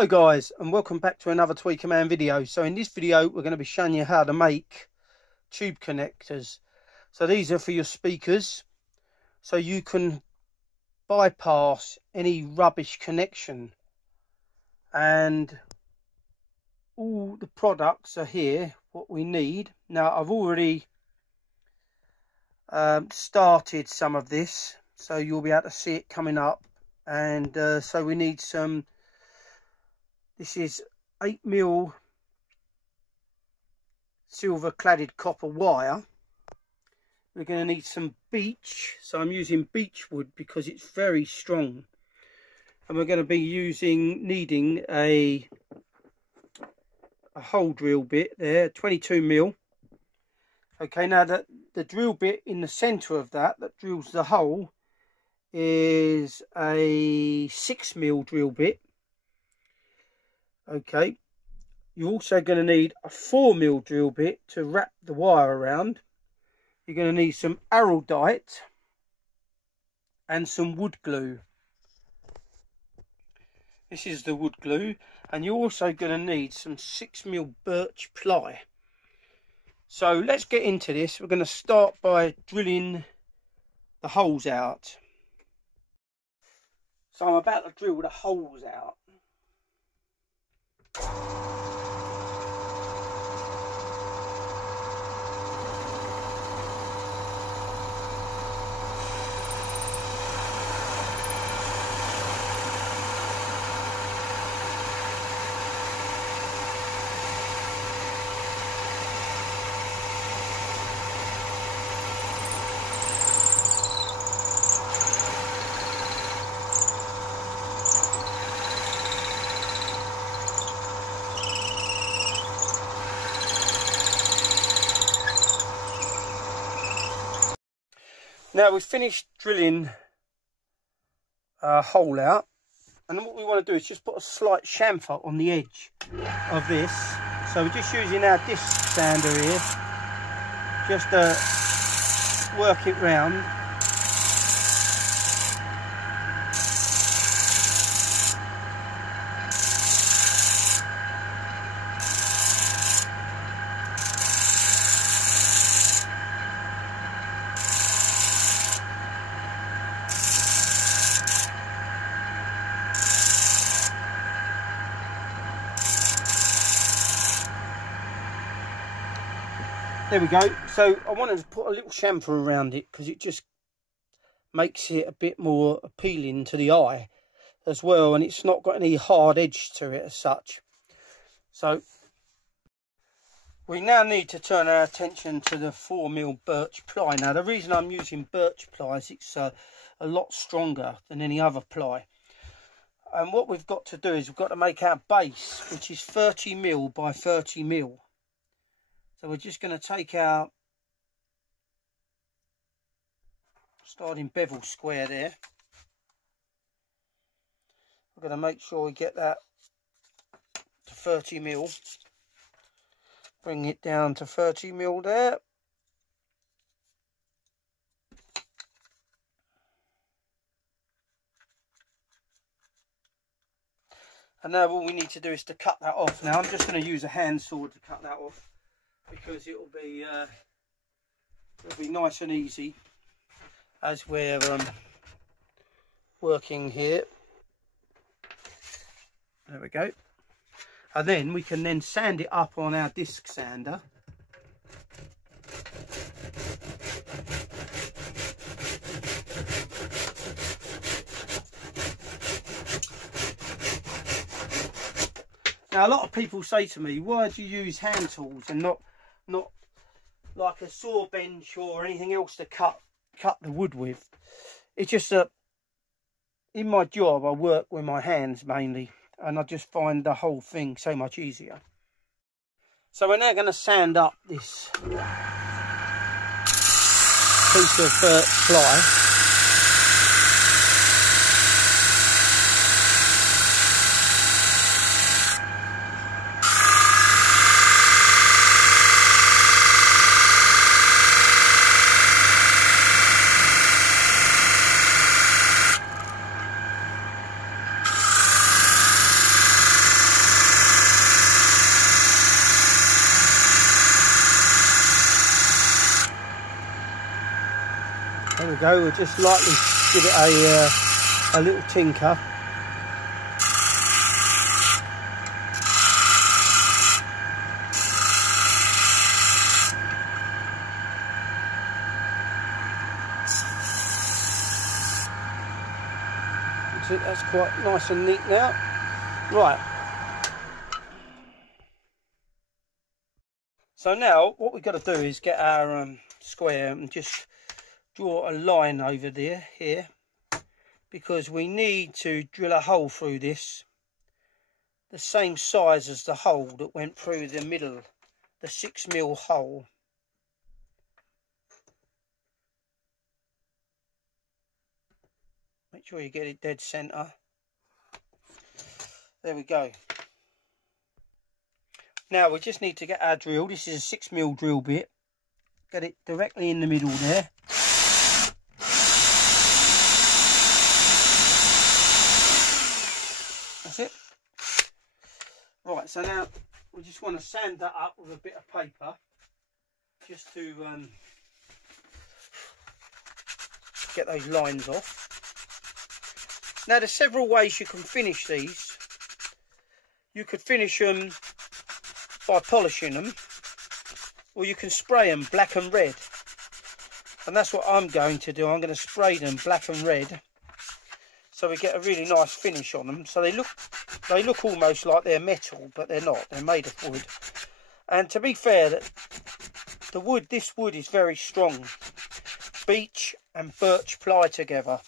Hello guys, and welcome back to another Tweakerman video. So in this video we're going to be showing you how to make tube connectors. So these are for your speakers, so you can bypass any rubbish connection, and all the products are here, what we need. Now I've already started some of this, so you'll be able to see it coming up. And so we need some, this is 8mm silver cladded copper wire. We're going to need some beech, so I'm using beech wood because it's very strong. And we're going to be needing a hole drill bit there, 22mm. Okay, now the drill bit in the centre of that drills the hole is a 6mm drill bit. Okay, you're also going to need a 4mm drill bit to wrap the wire around. You're going to need some araldite and some wood glue. This is the wood glue, and you're also going to need some 6mm birch ply. So let's get into this. We're going to start by drilling the holes out. So I'm about to drill the holes out. Now we've finished drilling a hole out, and then what we want to do is just put a slight chamfer on the edge of this. So we're just using our disc sander here, just to work it round. There we go. So I wanted to put a little chamfer around it because it just makes it a bit more appealing to the eye as well, and it's not got any hard edge to it as such. So we now need to turn our attention to the 4mm birch ply. Now the reason I'm using birch ply is it's a lot stronger than any other ply. And what we've got to do is we've got to make our base, which is 30mm by 30mm. So we're just going to take our starting bevel square there. We're going to make sure we get that to 30mm. Bring it down to 30mm there. And now all we need to do is to cut that off. Now I'm just going to use a hand saw to cut that off, because it'll be nice and easy as we're working here. There we go. And then we can then sand it up on our disc sander. Now a lot of people say to me, why do you use hand tools and not like a saw bench or anything else to cut the wood with? It's just that in my job I work with my hands mainly, and I just find the whole thing so much easier. So we're now going to sand up this piece of birch ply. There we go, we'll just lightly give it a little tinker. That's quite nice and neat now. Right. So now what we've got to do is get our square and just draw a line over there, here, because we need to drill a hole through this, the same size as the hole that went through the middle, the 6mm hole. Make sure you get it dead centre. There we go. Now we just need to get our drill. This is a 6mm drill bit. Get it directly in the middle there. That's it. Right, so now we just want to sand that up with a bit of paper, just to get those lines off. Now there's several ways you can finish these. You could finish them by polishing them, or you can spray them black and red. And that's what I'm going to do. I'm going to spray them black and red, so we get a really nice finish on them. So they look almost like they're metal, but they're not. They're made of wood. And to be fair, that this wood is very strong. Beech and birch ply together.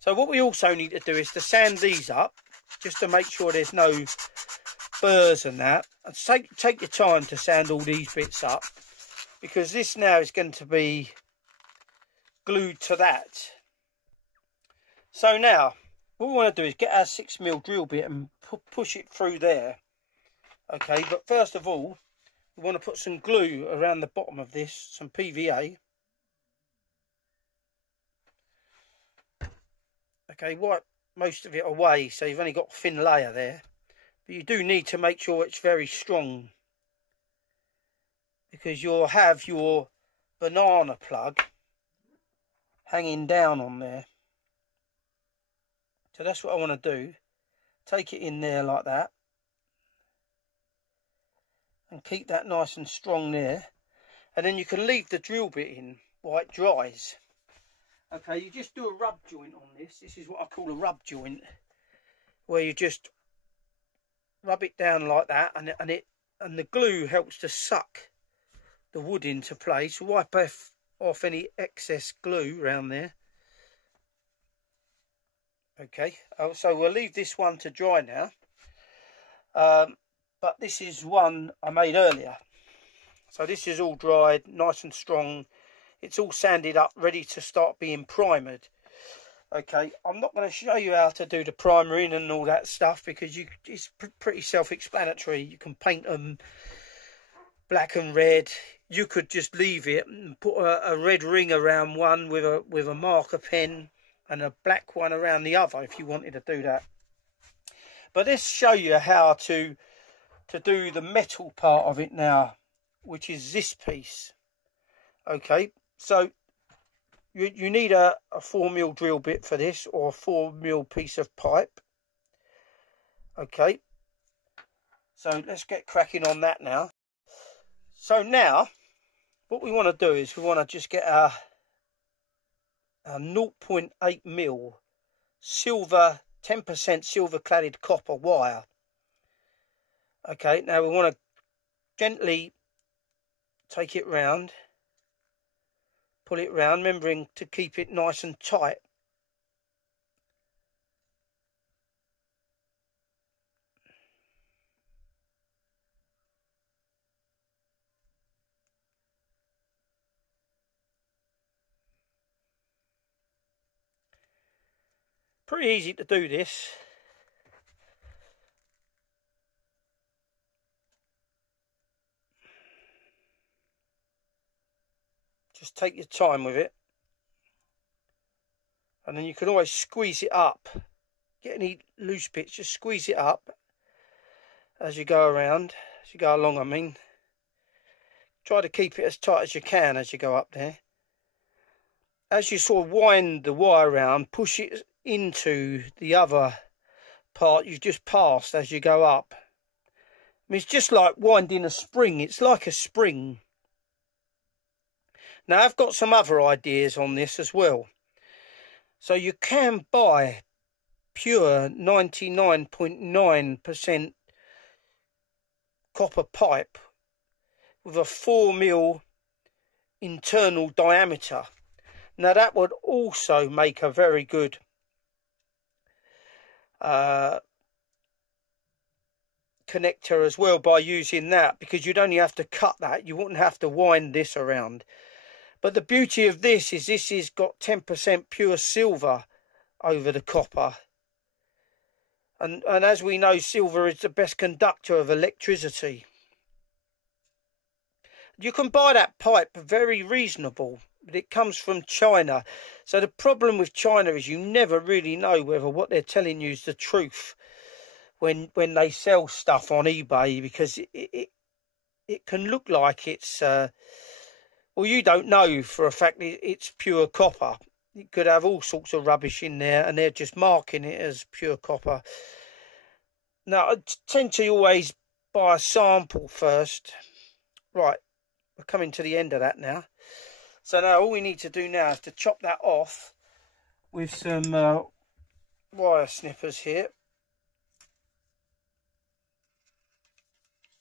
So what we also need to do is to sand these up, just to make sure there's no burrs and that. And take your time to sand all these bits up, because this now is going to be glued to that. So now what we want to do is get our 6mm drill bit and push it through there. Okay, but first of all we want to put some glue around the bottom of this, some PVA. Okay, wipe most of it away so you've only got a thin layer there, but you do need to make sure it's very strong, because you'll have your banana plug hanging down on there. So that's what I want to do. Take it in there like that and keep that nice and strong there, and then you can leave the drill bit in while it dries. Okay, you just do a rub joint on this. This is what I call a rub joint, where you just rub it down like that, and the glue helps to suck the wood into place. Wipe off any excess glue around there. Okay, so we'll leave this one to dry now. But this is one I made earlier. So this is all dried, nice and strong. It's all sanded up, ready to start being primered. Okay, I'm not going to show you how to do the primering and all that stuff, because it's pretty self-explanatory. You can paint them black and red. You could just leave it and put a red ring around one with a marker pen, and a black one around the other if you wanted to do that. But let's show you how to do the metal part of it now, which is this piece. Okay, so you need a 4mm drill bit for this, or a 4mm piece of pipe. Okay, so let's get cracking on that now. So now what we want to do is we want to just get our 0.8mm silver, 10% silver cladded copper wire. Okay, now we want to gently take it round, pull it round, remembering to keep it nice and tight. Pretty easy to do this. Just take your time with it, and then you can always squeeze it up. Get any loose bits, just squeeze it up as you go around, as you go along, I mean. Try to keep it as tight as you can as you go up there. as you sort of wind the wire around, push it into the other part you just passed as you go up. I mean, it's just like winding a spring. It's like a spring. Now, I've got some other ideas on this as well. So you can buy pure 99.9% copper pipe with a 4mm internal diameter. Now, that would also make a very good connector as well by using that, because you'd only have to cut that. You wouldn't have to wind this around. But the beauty of this is got 10% pure silver over the copper. And as we know, silver is the best conductor of electricity. You can buy that pipe very reasonable, but it comes from China. So the problem with China is you never really know whether what they're telling you is the truth when they sell stuff on eBay, because it can look like it's well, you don't know for a fact it's pure copper. It could have all sorts of rubbish in there, and they're just marking it as pure copper. Now, I tend to always buy a sample first. Right, we're coming to the end of that now. So now all we need to do now is to chop that off with some wire snippers here.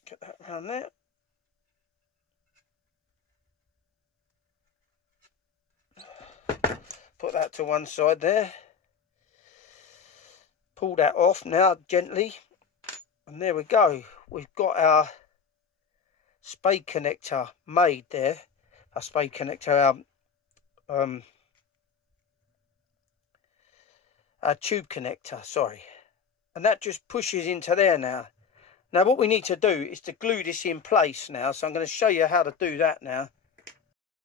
Get that around there. Put that to one side there. Pull that off now gently. And there we go. We've got our spade connector made there. Our spade connector, our tube connector, sorry. And that just pushes into there now. Now what we need to do is to glue this in place now. So I'm going to show you how to do that now.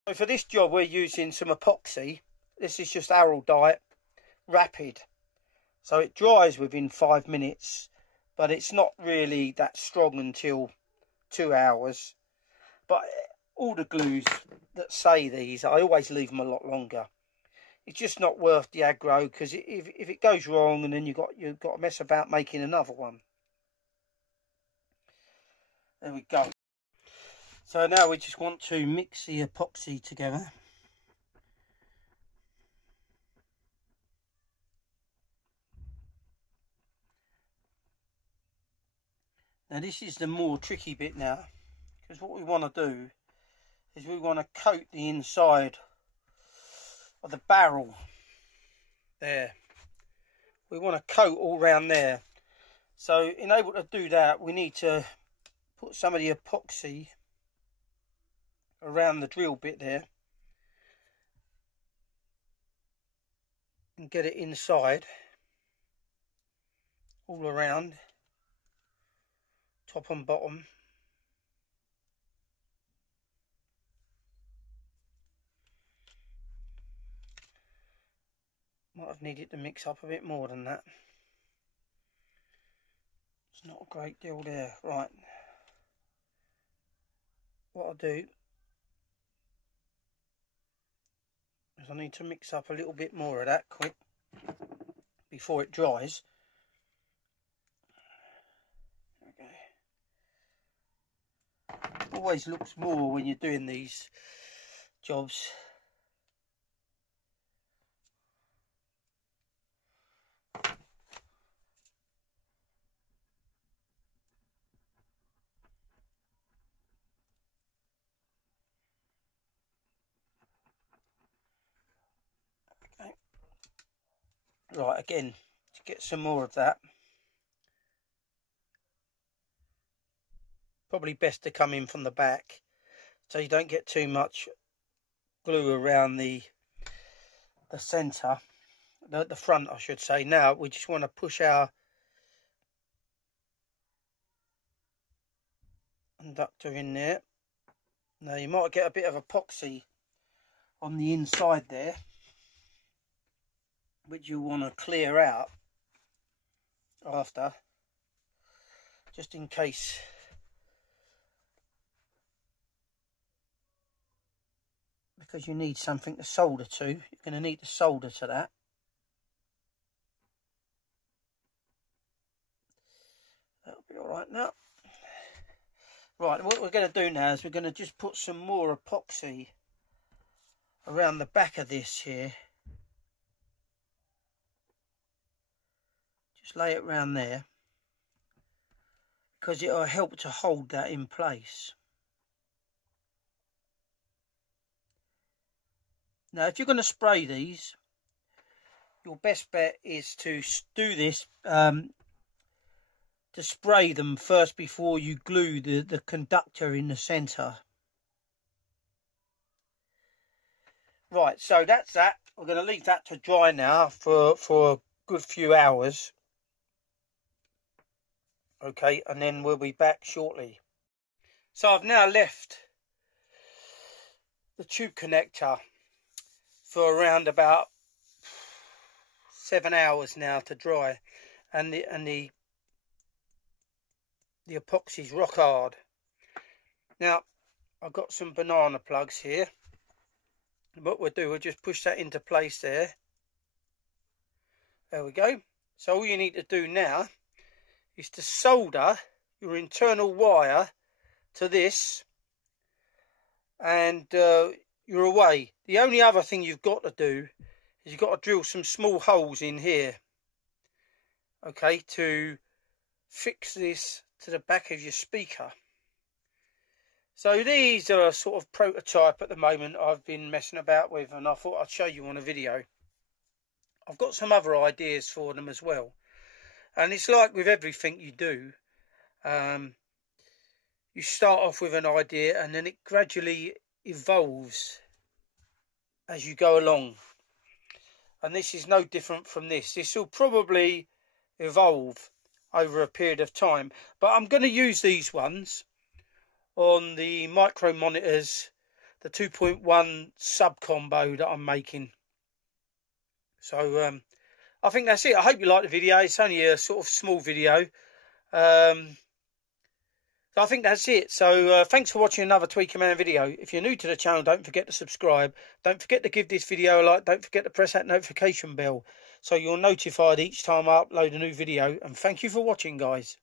So for this job we're using some epoxy. This is just Araldite Rapid. So it dries within 5 minutes, but it's not really that strong until 2 hours. But all the glues that say these, I always leave them a lot longer. It's just not worth the aggro, because if it goes wrong and then you've got to mess about making another one. There we go. So now we just want to mix the epoxy together. Now this is the more tricky bit now, because what we want to do is we want to coat the inside of the barrel there. We want to coat all around there. So in able to do that, we need to put some of the epoxy around the drill bit there and get it inside all around, top and bottom. Might have needed to mix up a bit more than that. It's not a great deal there. Right, what I'll do is I need to mix up a little bit more of that quick before it dries. Okay. Always looks more when you're doing these jobs. Okay. Right, again, to get some more of that. Probably best to come in from the back, so you don't get too much glue around the centre, the front I should say. Now we just want to push our conductor in there. Now you might get a bit of epoxy on the inside there, which you want to clear out after, just in case. because you need something to solder to. You're going to need to solder to that. That'll be all right now. Right, what we're going to do now is we're going to just put some more epoxy around the back of this here. Just lay it around there, because it'll help to hold that in place. Now, if you're going to spray these, your best bet is to do this, to spray them first before you glue the conductor in the centre. Right, so that's that. We're going to leave that to dry now for a good few hours. Okay, and then we'll be back shortly. So I've now left the tube connector for around about 7 hours now to dry, and the epoxy's rock hard. Now I've got some banana plugs here. What we'll do, we'll just push that into place there. There we go. So all you need to do now is to solder your internal wire to this, and you're away. The only other thing you've got to do is you've got to drill some small holes in here, okay, to fix this to the back of your speaker. So these are a sort of prototype at the moment I've been messing about with, and I thought I'd show you on a video. I've got some other ideas for them as well. And it's like with everything you do, you start off with an idea and then it gradually evolves as you go along. And this is no different from this. This will probably evolve over a period of time. But I'm going to use these ones on the micro monitors, the 2.1 sub combo that I'm making. So I think that's it. I hope you like the video. It's only a sort of small video. So I think that's it. So thanks for watching another Tweaker Man video. If you're new to the channel, don't forget to subscribe. Don't forget to give this video a like. Don't forget to press that notification bell so you're notified each time I upload a new video. And thank you for watching, guys.